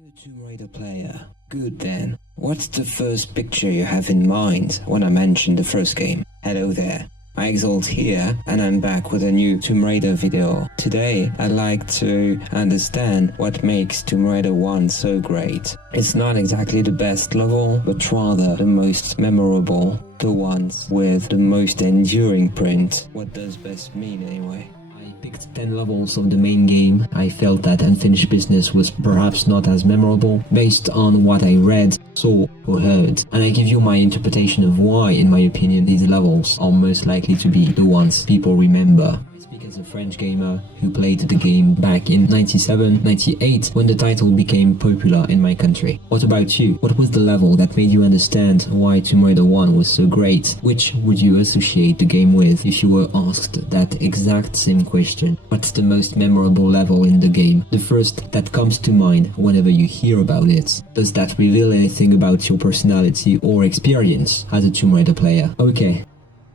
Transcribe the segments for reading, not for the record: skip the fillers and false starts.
You Tomb Raider player. Good then. What's the first picture you have in mind when I mention the first game? Hello there. Exalt here, and I'm back with a new Tomb Raider video. Today, I'd like to understand what makes Tomb Raider 1 so great. It's not exactly the best level, but rather the most memorable, the ones with the most enduring print. What does best mean anyway? I picked 10 levels of the main game. I felt that Unfinished Business was perhaps not as memorable based on what I read, saw or heard, and I give you my interpretation of why, in my opinion, these levels are most likely to be the ones people remember. I speak as a French gamer who played the game back in 97, 98 when the title became popular in my country. What about you? What was the level that made you understand why Tomb Raider 1 was so great? Which would you associate the game with if you were asked that exact same question? What's the most memorable level in the game? The first that comes to mind whenever you hear about it. Does that reveal anything about your personality or experience as a Tomb Raider player? Okay,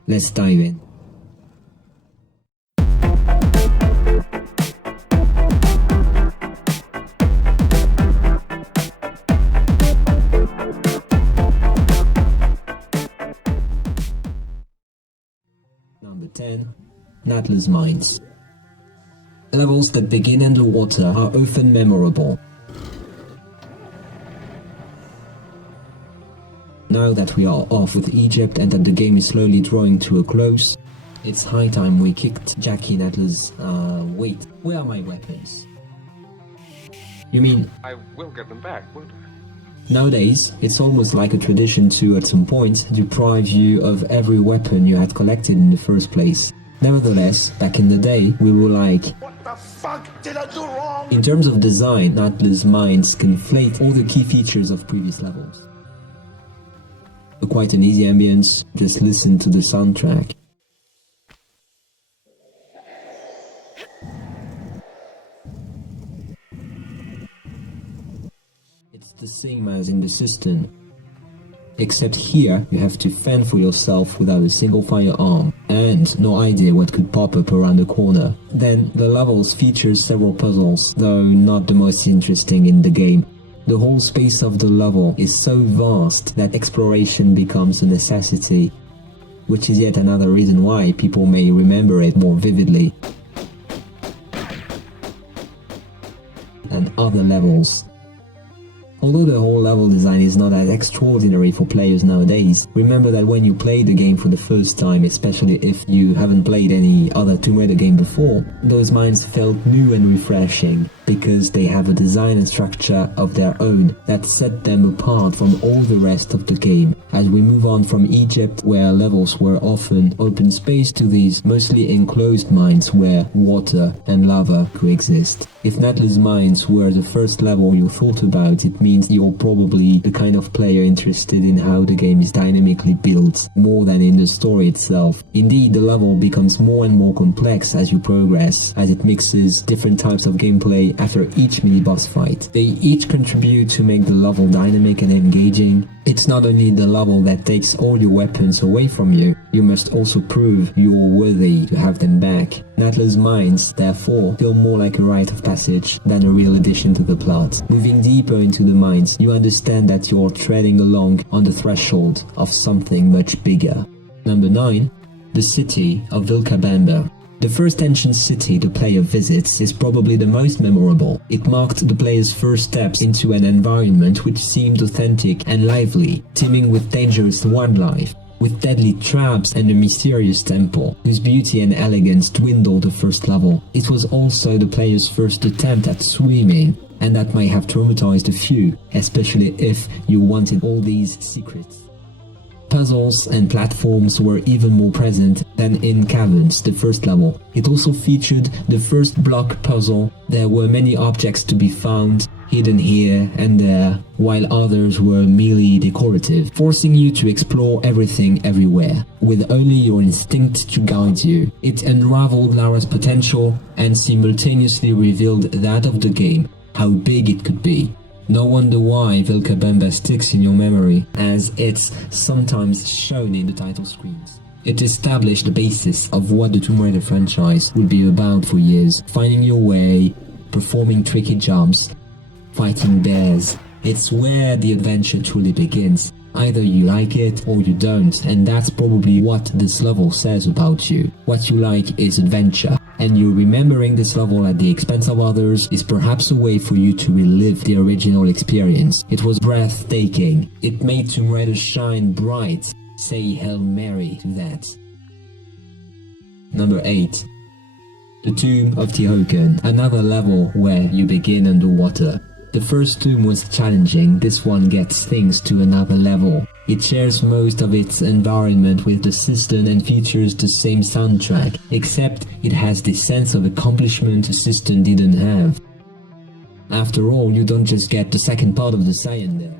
let's dive in. Number 10. Natalies Mines. Levels that begin underwater are often memorable. Now that we are off with Egypt and that the game is slowly drawing to a close, it's high time we kicked Jackie Natalies. Wait, where are my weapons? You mean... I will get them back, won't I? Nowadays, it's almost like a tradition to, at some point, deprive you of every weapon you had collected in the first place. Nevertheless, back in the day, we were like, what the fuck did I do wrong? In terms of design, Natalies Mines conflate all the key features of previous levels. Quite an easy ambience, just listen to the soundtrack. It's the same as in the system, except here you have to fend for yourself without a single firearm, and no idea what could pop up around the corner. Then the levels feature several puzzles, though not the most interesting in the game. The whole space of the level is so vast that exploration becomes a necessity, which is yet another reason why people may remember it more vividly than other levels. Although the whole level design is not as extraordinary for players nowadays, remember that when you play the game for the first time, especially if you haven't played any other Tomb Raider game before, those mines felt new and refreshing, because they have a design and structure of their own that set them apart from all the rest of the game. As we move on from Egypt, where levels were often open space, to these mostly enclosed mines where water and lava coexist. If Natalies Mines were the first level you thought about, it means you're probably the kind of player interested in how the game is dynamically built, more than in the story itself. Indeed, the level becomes more and more complex as you progress, as it mixes different types of gameplay after each mini-boss fight. They each contribute to make the level dynamic and engaging. It's not only the level that takes all your weapons away from you, you must also prove you're worthy to have them back. Natalies Mines, therefore, feel more like a rite of passage than a real addition to the plot. Moving deeper into the mines, you understand that you're treading along on the threshold of something much bigger. Number 9. The city of Vilcabamba. The first ancient city the player visits is probably the most memorable. It marked the player's first steps into an environment which seemed authentic and lively, teeming with dangerous wildlife, with deadly traps and a mysterious temple, whose beauty and elegance dwindled the first level. It was also the player's first attempt at swimming, and that might have traumatized a few, especially if you wanted all these secrets. Puzzles and platforms were even more present than in Caverns, the first level. It also featured the first block puzzle. There were many objects to be found, hidden here and there, while others were merely decorative, forcing you to explore everything everywhere, with only your instinct to guide you. It unraveled Lara's potential and simultaneously revealed that of the game, how big it could be. No wonder why Vilcabamba sticks in your memory, as it's sometimes shown in the title screens. It established the basis of what the Tomb Raider franchise would be about for years, finding your way, performing tricky jumps, fighting bears. It's where the adventure truly begins. Either you like it or you don't, and that's probably what this level says about you. What you like is adventure, and you remembering this level at the expense of others is perhaps a way for you to relive the original experience. It was breathtaking. It made Tomb Raider shine bright. Say Hail Mary to that. Number 8. The Tomb of Tihocan, another level where you begin underwater. The first tomb was challenging, this one gets things to another level. It shares most of its environment with the system and features the same soundtrack, except it has this sense of accomplishment the system didn't have. After all, you don't just get the second part of the cyan there.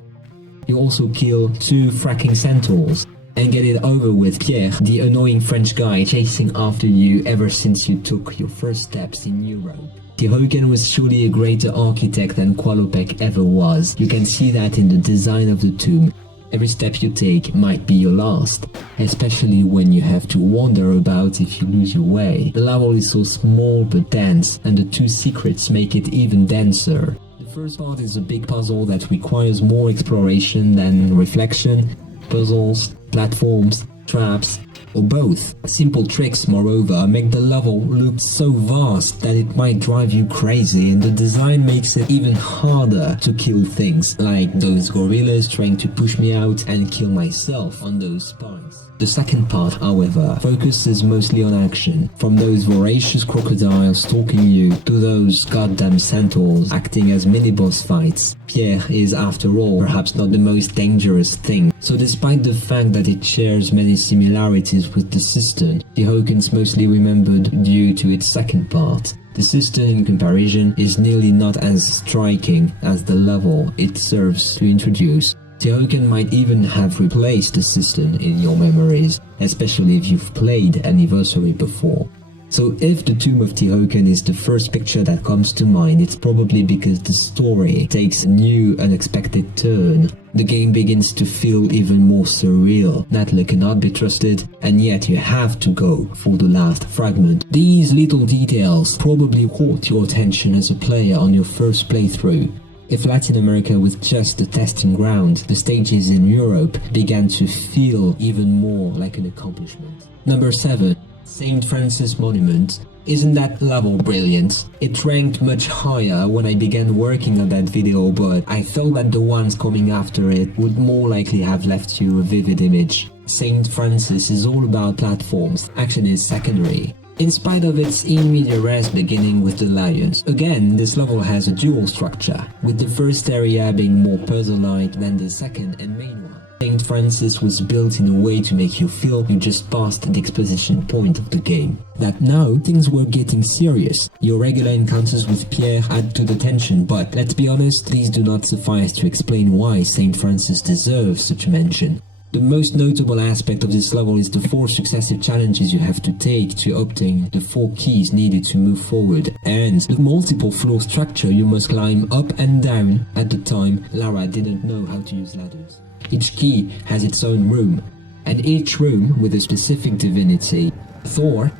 You also kill 2 fracking centaurs, and get it over with Pierre, the annoying French guy chasing after you ever since you took your first steps in Europe. Tihocan was surely a greater architect than Qualopec ever was. You can see that in the design of the tomb. Every step you take might be your last, especially when you have to wander about if you lose your way. The level is so small but dense, and the 2 secrets make it even denser. The first part is a big puzzle that requires more exploration than reflection. Puzzles, platforms, traps, or both. Simple tricks, moreover, make the level look so vast that it might drive you crazy, and the design makes it even harder to kill things, like those gorillas trying to push me out and kill myself on those spines. The second part, however, focuses mostly on action, from those voracious crocodiles stalking you to those goddamn centaurs acting as mini-boss fights. Pierre is, after all, perhaps not the most dangerous thing, so despite the fact that it shares many similarities with the system, Tihocan's mostly remembered due to its second part. The system, in comparison, is nearly not as striking as the level it serves to introduce. Tihocan might even have replaced the system in your memories, especially if you've played Anniversary before. So if the Tomb of Tihocan is the first picture that comes to mind, it's probably because the story takes a new, unexpected turn. The game begins to feel even more surreal. Natalies cannot be trusted, and yet you have to go for the last fragment. These little details probably caught your attention as a player on your first playthrough. If Latin America was just the testing ground, the stages in Europe began to feel even more like an accomplishment. Number 7. St. Francis Monument. Isn't that level brilliant? It ranked much higher when I began working on that video, but I thought that the ones coming after it would more likely have left you a vivid image. St. Francis is all about platforms, action is secondary. In spite of its in media res beginning with the lions, again this level has a dual structure, with the first area being more puzzle-like than the second and main one. St. Francis was built in a way to make you feel you just passed the exposition point of the game. That now things were getting serious. Your regular encounters with Pierre add to the tension, but let's be honest, these do not suffice to explain why St. Francis deserves such mention. The most notable aspect of this level is the 4 successive challenges you have to take to obtain the 4 keys needed to move forward, and the multiple floor structure you must climb up and down. At the time, Lara didn't know how to use ladders. Each key has its own room, and each room with a specific divinity: Thor,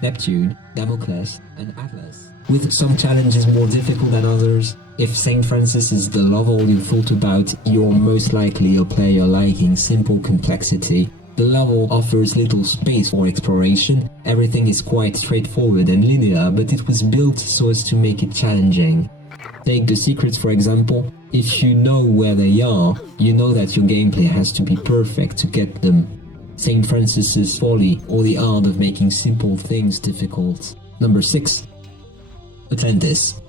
Neptune, Damocles, and Atlas. With some challenges more difficult than others. If St. Francis is the level you thought about, you're most likely a player liking simple complexity. The level offers little space for exploration, everything is quite straightforward and linear, but it was built so as to make it challenging. Take the secrets for example. If you know where they are, you know that your gameplay has to be perfect to get them. St. Francis's folly, or the art of making simple things difficult. Number 6. Atlantis.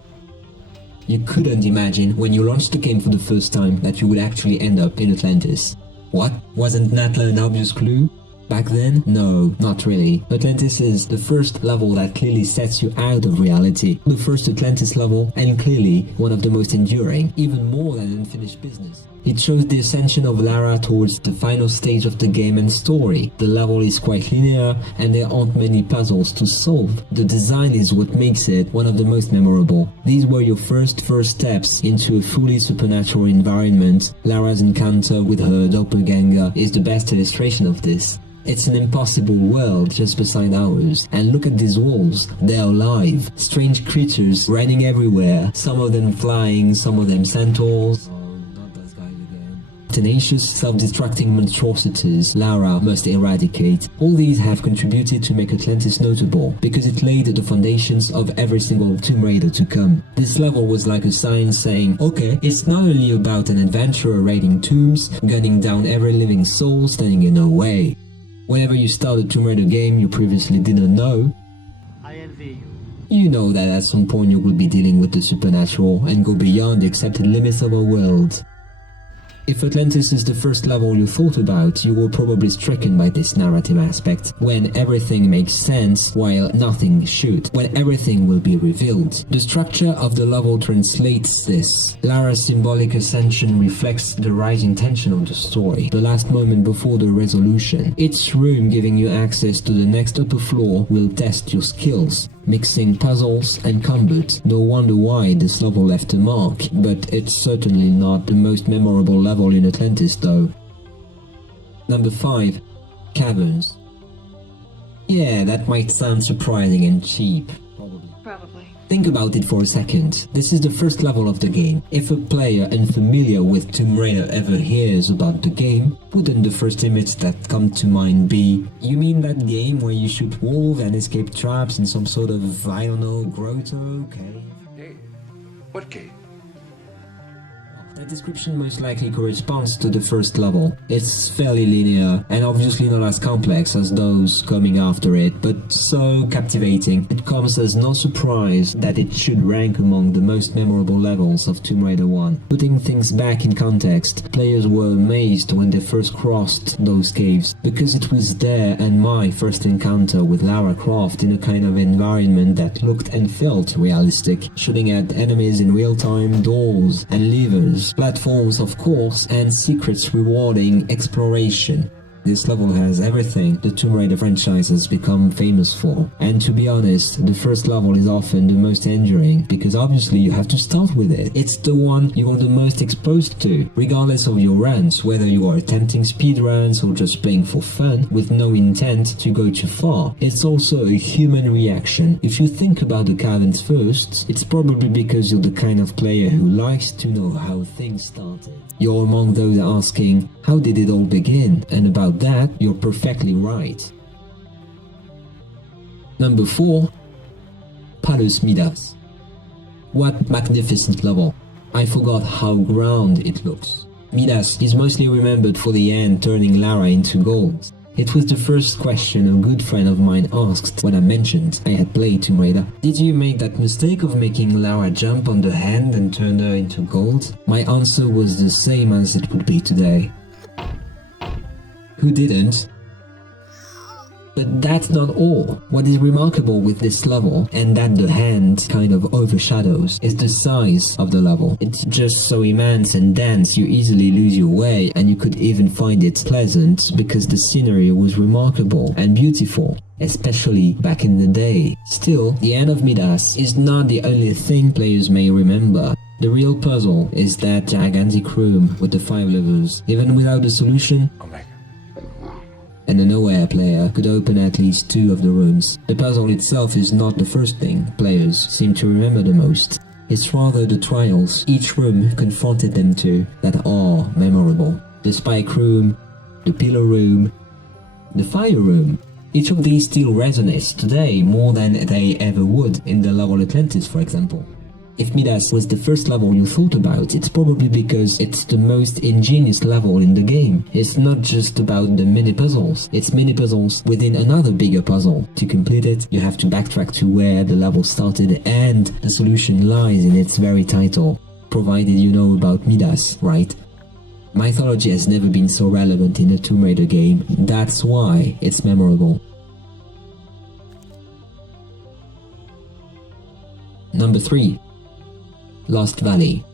You couldn't imagine when you launched the game for the first time that you would actually end up in Atlantis. What? Wasn't Natla an obvious clue? Back then? No, not really. Atlantis is the first level that clearly sets you out of reality. The first Atlantis level, and clearly one of the most enduring, even more than Unfinished Business. It shows the ascension of Lara towards the final stage of the game and story. The level is quite linear, and there aren't many puzzles to solve. The design is what makes it one of the most memorable. These were your first steps into a fully supernatural environment. Lara's encounter with her doppelganger is the best illustration of this. It's an impossible world just beside ours, and look at these walls, they're alive. Strange creatures running everywhere, some of them flying, some of them centaurs. Tenacious, self-destructing monstrosities Lara must eradicate. All these have contributed to make Atlantis notable, because it laid the foundations of every single Tomb Raider to come. This level was like a sign saying, okay, it's not only about an adventurer raiding tombs, gunning down every living soul standing in our way. Whenever you start a Tomb Raider game you previously didn't know, I envy you. you know that at some point you will be dealing with the supernatural and go beyond the accepted limits of our world. If Atlantis is the first level you thought about, you were probably stricken by this narrative aspect, when everything makes sense while nothing should, when everything will be revealed. The structure of the level translates this. Lara's symbolic ascension reflects the rising tension of the story, the last moment before the resolution. Each room giving you access to the next upper floor will test your skills, mixing puzzles and combat. No wonder why this level left a mark, but it's certainly not the most memorable level in Atlantis though. Number 5. Caverns. Yeah, that might sound surprising and cheap. Probably. Think about it for a second. This is the first level of the game. If a player unfamiliar with Tomb Raider ever hears about the game, wouldn't the first image that comes to mind be, you mean that game where you shoot wolves and escape traps in some sort of, I don't know, grotto, cave? Cave? What cave? That description most likely corresponds to the first level. It's fairly linear, and obviously not as complex as those coming after it, but so captivating. It comes as no surprise that it should rank among the most memorable levels of Tomb Raider 1. Putting things back in context, players were amazed when they first crossed those caves, because it was their and my first encounter with Lara Croft in a kind of environment that looked and felt realistic, shooting at enemies in real time, doors and levers, platforms of course, and secrets rewarding exploration. This level has everything the Tomb Raider franchise has become famous for. And to be honest, the first level is often the most enduring, because obviously you have to start with it. It's the one you are the most exposed to, regardless of your runs, whether you are attempting speedruns or just playing for fun, with no intent to go too far. It's also a human reaction. If you think about the Caverns first, it's probably because you're the kind of player who likes to know how things started. You're among those asking, how did it all begin? And about that, you're perfectly right. Number 4. Palace Midas. What magnificent level. I forgot how grand it looks. Midas is mostly remembered for the end turning Lara into gold. It was the first question a good friend of mine asked when I mentioned I had played Tomb Raider. Did you make that mistake of making Lara jump on the hand and turn her into gold? My answer was the same as it would be today. Who didn't? But that's not all. What is remarkable with this level, and that the hand kind of overshadows, is the size of the level. It's just so immense and dense you easily lose your way, and you could even find it pleasant because the scenery was remarkable and beautiful, especially back in the day. Still, the end of Midas is not the only thing players may remember. The real puzzle is that gigantic room with the 5 levers. Even without the solution, and an aware player could open at least 2 of the rooms. The puzzle itself is not the first thing players seem to remember the most. It's rather the trials each room confronted them to that are memorable. The spike room, the pillar room, the fire room. Each of these still resonates today more than they ever would in the level Atlantis, for example. If Midas was the first level you thought about, it's probably because it's the most ingenious level in the game. It's not just about the mini puzzles, it's mini puzzles within another bigger puzzle. To complete it, you have to backtrack to where the level started, and the solution lies in its very title, provided you know about Midas, right? Mythology has never been so relevant in a Tomb Raider game, that's why it's memorable. Number 3. Lost Valley.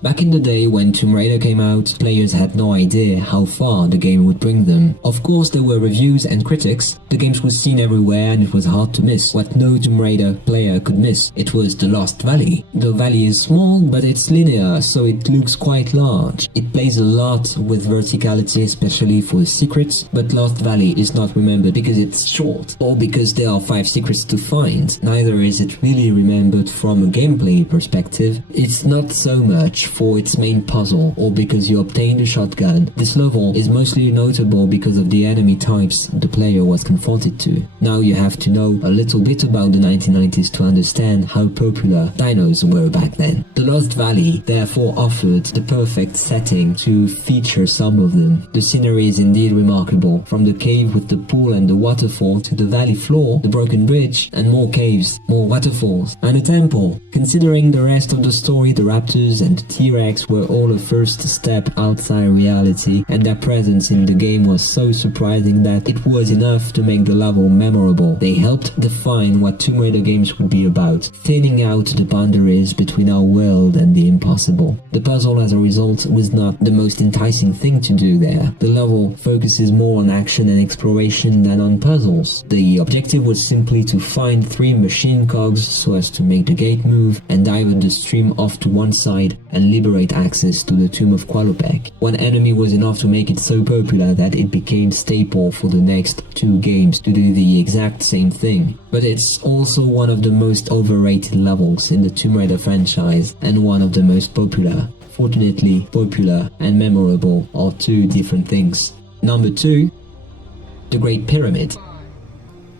Back in the day when Tomb Raider came out, players had no idea how far the game would bring them. Of course there were reviews and critics, The game was seen everywhere and it was hard to miss. What no Tomb Raider player could miss, it was the Lost Valley. The valley is small, but it's linear, so it looks quite large. It plays a lot with verticality, especially for the secrets, but Lost Valley is not remembered because it's short, or because there are 5 secrets to find. Neither is it really remembered from a gameplay perspective. It's not so much for its main puzzle, or because you obtained a shotgun. This level is mostly notable because of the enemy types the player was confronted to. Now you have to know a little bit about the 1990s to understand how popular dinos were back then. The Lost Valley therefore offered the perfect setting to feature some of them. The scenery is indeed remarkable, from the cave with the pool and the waterfall to the valley floor, the broken bridge, and more caves, more waterfalls, and a temple. Considering the rest of the story, the raptors and the T-Rex were all a first step outside reality, and their presence in the game was so surprising that it was enough to make the level memorable. They helped define what Tomb Raider games would be about, thinning out the boundaries between our world and the impossible. The puzzle as a result was not the most enticing thing to do there. The level focuses more on action and exploration than on puzzles. The objective was simply to find 3 machine cogs so as to make the gate move and divert the stream off to one side and liberate access to the tomb of Qualopec. One enemy was enough to make it so popular that it became staple for the next 2 games to do the exact same thing. But it's also one of the most overrated levels in the Tomb Raider franchise and one of the most popular. Fortunately, popular and memorable are 2 different things. Number 2, the Great Pyramid.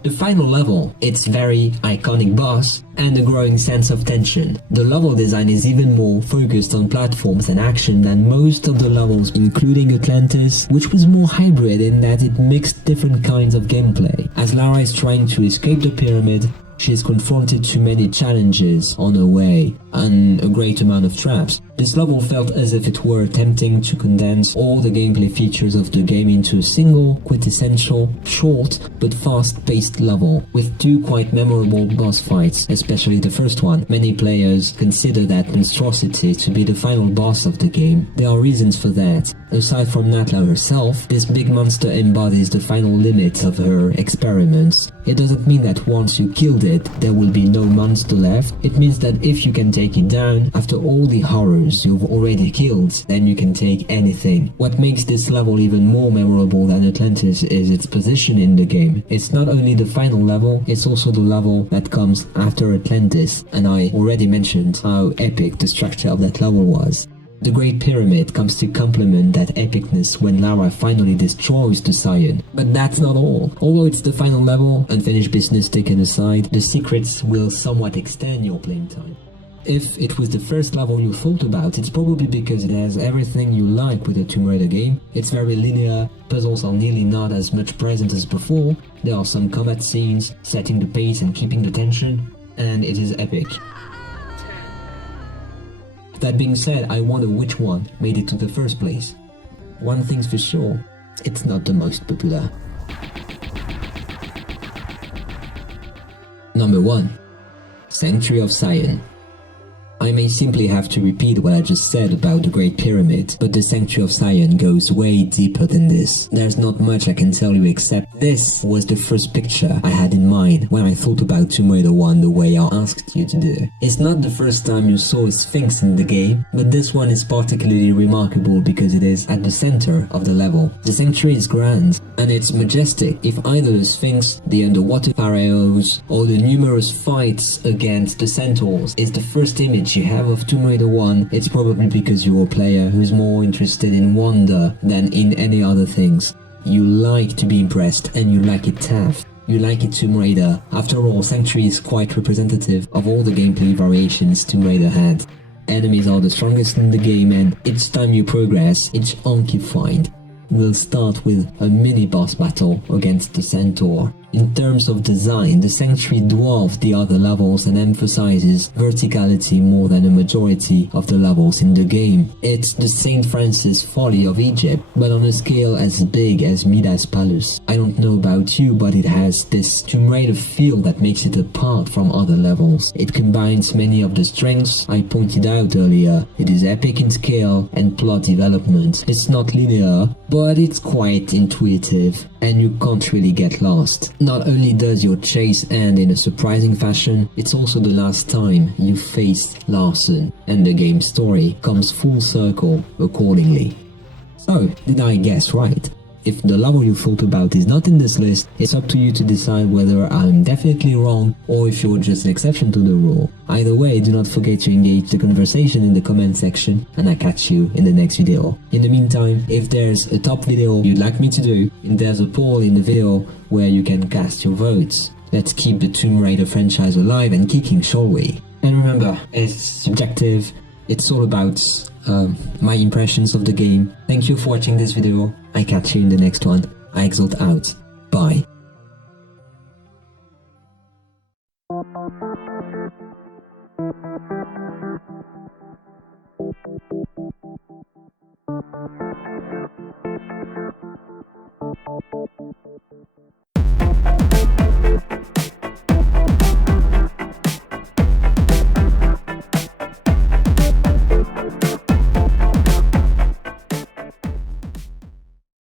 The final level, its very iconic boss, and a growing sense of tension. The level design is even more focused on platforms and action than most of the levels, including Atlantis, which was more hybrid in that it mixed different kinds of gameplay. As Lara is trying to escape the pyramid, she is confronted to many challenges on her way, and a great amount of traps. This level felt as if it were attempting to condense all the gameplay features of the game into a single, quintessential, short, but fast-paced level, with 2 quite memorable boss fights, especially the first one. Many players consider that monstrosity to be the final boss of the game. There are reasons for that. Aside from Natla herself, this big monster embodies the final limit of her experiments. It doesn't mean that once you killed it, there will be no monster left. It means that if you can take it down, after all the horrors you've already killed, then you can take anything. What makes this level even more memorable than Atlantis is its position in the game. It's not only the final level, it's also the level that comes after Atlantis, and I already mentioned how epic the structure of that level was. The Great Pyramid comes to complement that epicness when Lara finally destroys the Scion. But that's not all. Although it's the final level, unfinished business taken aside, the secrets will somewhat extend your playing time. If it was the first level you thought about, it's probably because it has everything you like with a Tomb Raider game. It's very linear, puzzles are nearly not as much present as before, there are some combat scenes, setting the pace and keeping the tension, and it is epic. That being said, I wonder which one made it to the first place. One thing's for sure, it's not the most popular. Number 1. Sanctuary of Sion. I may simply have to repeat what I just said about the Great Pyramid, but the Sanctuary of Sion goes way deeper than this. There's not much I can tell you except this was the first picture I had in mind when I thought about Tomb Raider 1 the way I asked you to do. It's not the first time you saw a Sphinx in the game, but this one is particularly remarkable because it is at the center of the level. The Sanctuary is grand, and it's majestic. If either the Sphinx, the underwater pharaohs, or the numerous fights against the centaurs is the first image you have of Tomb Raider 1, it's probably because you're a player who's more interested in wonder than in any other things. You like to be impressed and you like it tough. You like it Tomb Raider. After all, Sanctuary is quite representative of all the gameplay variations Tomb Raider had. Enemies are the strongest in the game, and each time you progress, each unk you find will start with a mini-boss battle against the centaur. In terms of design, the Sanctuary dwarfs the other levels and emphasizes verticality more than a majority of the levels in the game. It's the St. Francis Folly of Egypt, but on a scale as big as Midas Palace. I don't know about you, but it has this Tomb Raider feel that makes it apart from other levels. It combines many of the strengths I pointed out earlier. It is epic in scale and plot development. It's not linear, but it's quite intuitive, and you can't really get lost. Not only does your chase end in a surprising fashion, it's also the last time you faced Larson, and the game's story comes full circle accordingly. So, did I guess right? If the level you thought about is not in this list, it's up to you to decide whether I'm definitely wrong or if you're just an exception to the rule. Either way, do not forget to engage the conversation in the comment section, and I'll catch you in the next video. In the meantime, if there's a top video you'd like me to do, there's a poll in the video where you can cast your votes. Let's keep the Tomb Raider franchise alive and kicking, shall we? And remember, it's subjective, it's all about my impressions of the game. Thank you for watching this video. I catch you in the next one. I exalt out. Bye.